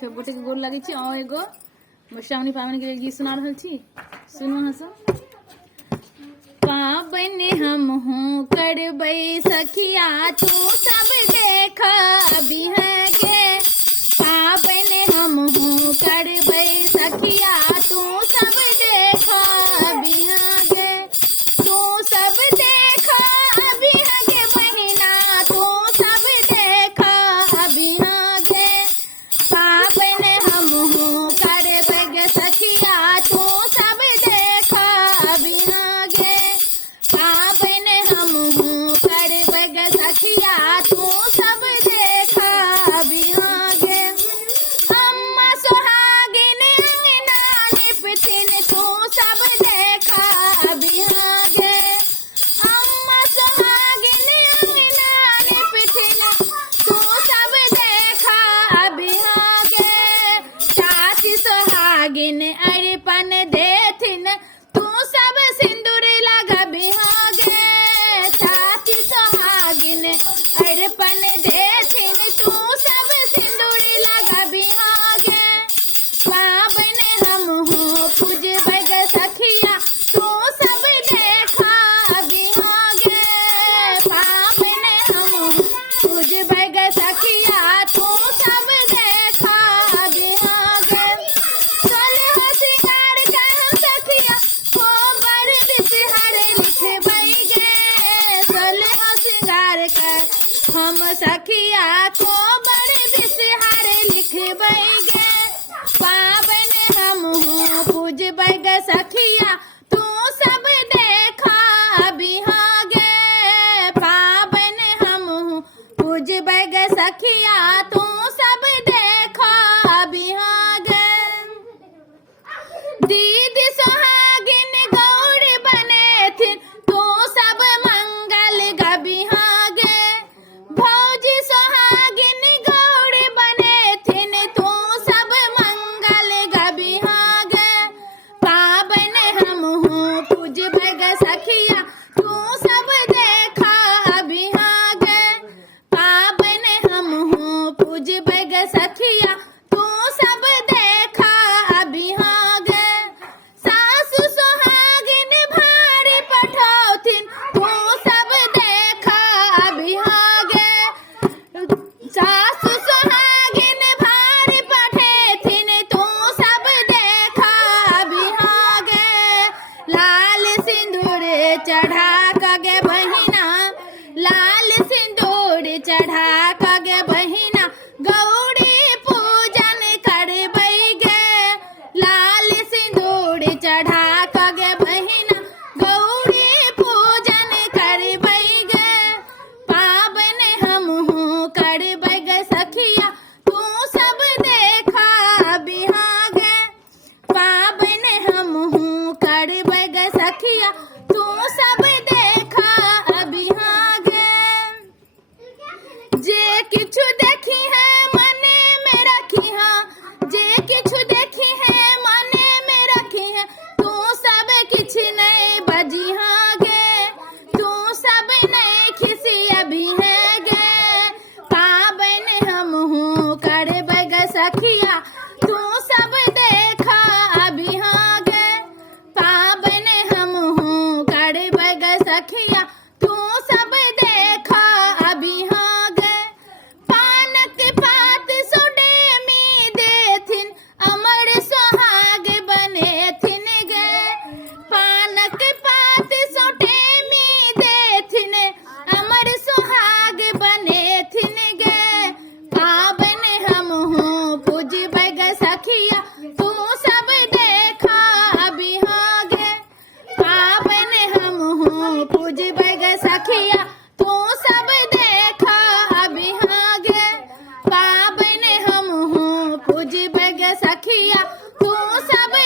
सबटे के गोर लगे छी और एगो मधुश्रावणी पावन के गीत सुना रहल छी। सुनो हस पावन हम हूँ करबै सखिया तू सब देख अभी है गे। पावन हम हूँ करबै सखिया तू सब देख अभी है गे। तू सब देख अभी है गे बहिना तू सब देख अभी है गे। पावन हम हूँ करबै गे सखिया तू सब देख अभी है गे। पावन हम हूँ करबै गे सखिया तू सब देख अभी है गे। अम्मा सोहागिन अंगना निपथिन तू सब देख अभी है गे। अम्मा सोहागिन अंगना निपथिन तू सब देख अभी है गे। चाची सोहागिन अरिपन देथिन तू सब सिंदूर लगबी है गे। चाची सोहागिन अरिपन देथिन तू सब सिंदूर लगबी है गे। पावन हम हूँ पूजबै गे सखिया तू सब देख अभी है गे। पावन हम हूँ पूजबै गे सखिया तू सब देख अभी है गे। सोलह सिंगार कह सखिया कोबर बिसहर लिखबै गे। सोलह सिंगार कह हम सखिया कोबर बिसहर लिखबै गे। पावन हम हूँ पूजबै गे सखिया तू सब देख अभी है गे। पावन हम हूँ पूजबै गे सखिया तू सब देख अभी है गे। दीदी सोहागिन गौर बनेथिन तू सब मंगल गबी है गे। भौजी सोहागिन गौर बनेथिन तू सब मंगल गबी है गे। पावन हम हूँ पूजबै गे सखिया तू सब देख अभी है गे। पावन हम हूँ पूजबै गे सखिया तू सब देख अभी है गे। सासु सोहागिन भारी पठौथिन तू सब देख अभी है गे। सासु सोहागिन भारी पठेथिन तू सब देख अभी है गे। लाल सिंदूर चढ़ा गे बहिना लाल सिंदूर चढ़ा गे बहिना गौरी पूजन करबै गे। लाल सिंदूर चढ़ा गे बहिना गौरी पूजन करबै गे। पावन हम हूँ करबै गे सखिया तू सब देख अभी है गे। पावन हम हूँ करबै गे सखिया तू सब देख अभी है गे। जे किछु देखी है मने में रखी है जे किछु देखी है मने में रखी है तू सब किछ नहीं बजी है गे। तू सब नहीं खिसी अभी है गे। पावन हम हूँ करबै गे सखिया तू सब देख अभी है गे। पावन हम हूँ करबै गे सखिया तू सब देख अभी है गे। पानक पात सुडेमी देथिन अमर सोहाग बनेथिन गे। पानक पात सुडेमी देथिन अमर सोहाग बनेथिन गे। पावन हम हूँ पूजबै गे सखिया तू सब देख अभी है गे। पावन हम हूँ पूजबै गे सखिया तू सब देख अभी है गे। पावन हम हूँ पूजबै गे सखिया तू सब